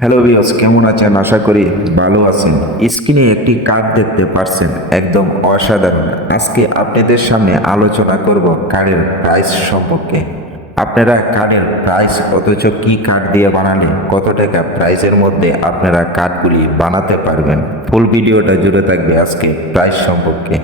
Hello বিয়স কেমন আছেন? আশা করি ভালো আছেন। স্ক্রিনে একটি কার্ড দেখতে পারছেন, একদম অসাধারণ। আজকে আপনাদের সামনে আলোচনা করব কার্ডের প্রাইস সম্পর্কে। আপনারা কার্ডের প্রাইস অথচ কি কার্ড দিয়ে বানালে, কত টাকা প্রাইসের মধ্যে আপনারা কার্ডগুলি বানাতে পারবেন? ফুল ভিডিওটা জুড়ে থাকবে আজকে প্রাইস সম্পর্কে।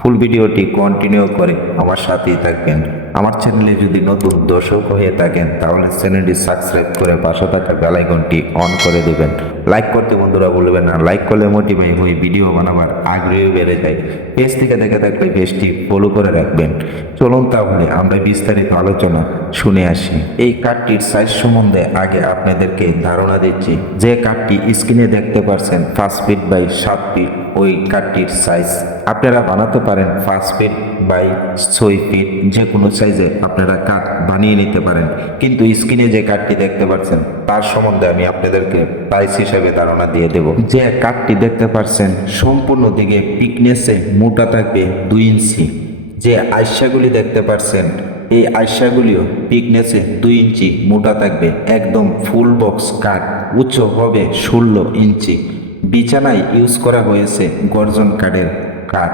ফুল ভিডিওটি কন্টিনিউ করে আমার সাথেই থাকবেন। আমার চ্যানেলে যদি নতুন দর্শক হয়ে থাকেন, তাহলে চ্যানেলটি সাবস্ক্রাইব করে পাশে থাকা বেলাইকনটি অন করে দেবেন। লাইক করতে বন্ধুরা বলবেন না। লাইক করলে মোটিভাই হয়ে ভিডিও বানাবার আগ্রহ বেড়ে যায়। পেজ থেকে দেখে থাকলে পেজটি ফলো করে রাখবেন। চলুন তাহলে আমরা বিস্তারিত আলোচনা শুনে আসি। এই কার্ডটির সাইজ সম্বন্ধে আগে আপনাদেরকে ধারণা দিচ্ছি। যে কার্ডটি স্ক্রিনে দেখতে পারছেন, পাঁচ ফিট বাই সাত ফিট ওই কাঠটির সাইজ আপনারা বানাতে পারেন পাঁচ ফিট বাই ছয় ফিট যে কোনো সাইজে আপনারা কাঠ বানিয়ে নিতে পারেন। কিন্তু স্ক্রিনে যে কাঠটি দেখতে পাচ্ছেন, তার সম্বন্ধে আমি আপনাদেরকে প্রাইস হিসেবে ধারণা দিয়ে দেব। যে কাঠটি দেখতে পাচ্ছেন, সম্পূর্ণ দিকে পিকনেসে মোটা থাকবে দুই ইঞ্চি। যে আয়সাগুলি দেখতে পাচ্ছেন, এই আয়সাগুলিও পিকনেসে দুই ইঞ্চি মোটা থাকবে। একদম ফুল বক্স কাঠ উচ্চ হবে ষোলো ইঞ্চি। বিছানায় ইউজ করা হয়েছে গর্জন কাঠের কাঠ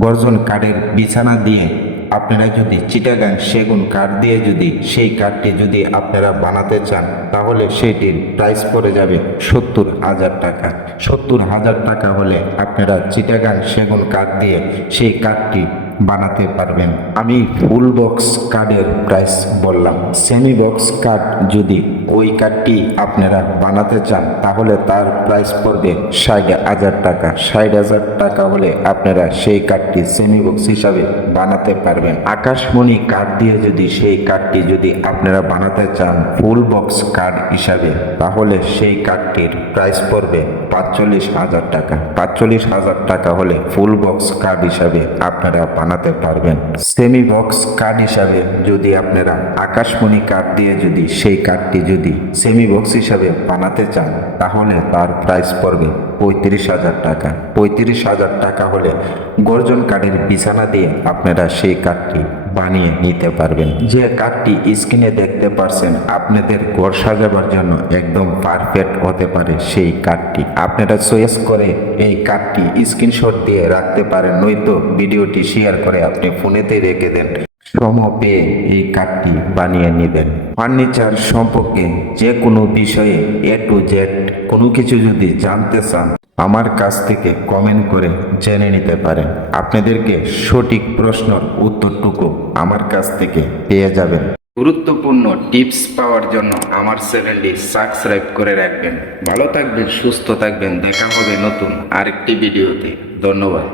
গর্জন কাঠের বিছানা দিয়ে আপনারা যদি চিটাগাং সেগুন কাঠ দিয়ে যদি সেই কাঠটি যদি আপনারা বানাতে চান, তাহলে সেটির প্রাইস পড়ে যাবে সত্তর হাজার টাকা। সত্তর হাজার টাকা হলে আপনারা চিটাগাং সেগুন কাঠ দিয়ে সেই কাঠটি বানাতে পারবেন। আমি ফুল বক্স কার্ডের প্রাইস বললাম। সেমি বক্স কার্ড যদি ওই কার্ডটি আপনারা বানাতে চান, তাহলে তার প্রাইস পড়বে ষাট হাজার টাকা। ষাট হাজার টাকা হলে আপনারা সেই কার্ডটি সেমি বক্স হিসাবে বানাতে পারবেন। আকাশমণি কার্ড দিয়ে যদি সেই কার্ডটি যদি আপনারা বানাতে চান ফুল বক্স কার্ড হিসাবে, তাহলে সেই কার্ডটির প্রাইস পড়বে পাঁচচল্লিশ হাজার টাকা। পাঁচচল্লিশ হাজার টাকা হলে ফুল বক্স কার্ড হিসাবে আপনারা বানাতে পারবেন। সেমি বক্স কার্ড হিসাবে যদি আপনারা আকাশমণি কার্ড দিয়ে যদি সেই কার্ডটি যদি সেমি বক্স হিসাবে বানাতে চান, তাহলে তার প্রাইস পড়বে পঁয়ত্রিশ হাজার টাকা। পঁয়ত্রিশ হাজার টাকা হলে গর্জন কার্ডের বিছানা দিয়ে আপনারা সেই কাঠটি বানিয়ে নিতে পারবেন। যে কাঠটি স্ক্রিনে দেখতে পারছেন, আপনাদের ঘর সাজাবার জন্য একদম পারফেক্ট হতে পারে সেই কাঠটি। আপনারা চয়েস করে এই কাঠটি স্ক্রিনশট দিয়ে রাখতে পারেন, নয়তো ভিডিওটি শেয়ার করে আপনি ফোনেতে রেখে দেন। শ্রম পেয়ে এই কার্ডটি বানিয়ে নেবেন। ফার্নিচার সম্পর্কে যে কোনো বিষয়ে এ টু জেড কোনো কিছু যদি জানতে চান আমার কাছ থেকে কমেন্ট করে জেনে নিতে পারেন। আপনাদেরকে সঠিক প্রশ্নর উত্তরটুকু আমার কাছ থেকে পেয়ে যাবেন। গুরুত্বপূর্ণ টিপস পাওয়ার জন্য আমার চ্যানেলটি সাবস্ক্রাইব করে রাখবেন। ভালো থাকবেন, সুস্থ থাকবেন। দেখা হবে নতুন আরেকটি ভিডিওতে ধন্যবাদ।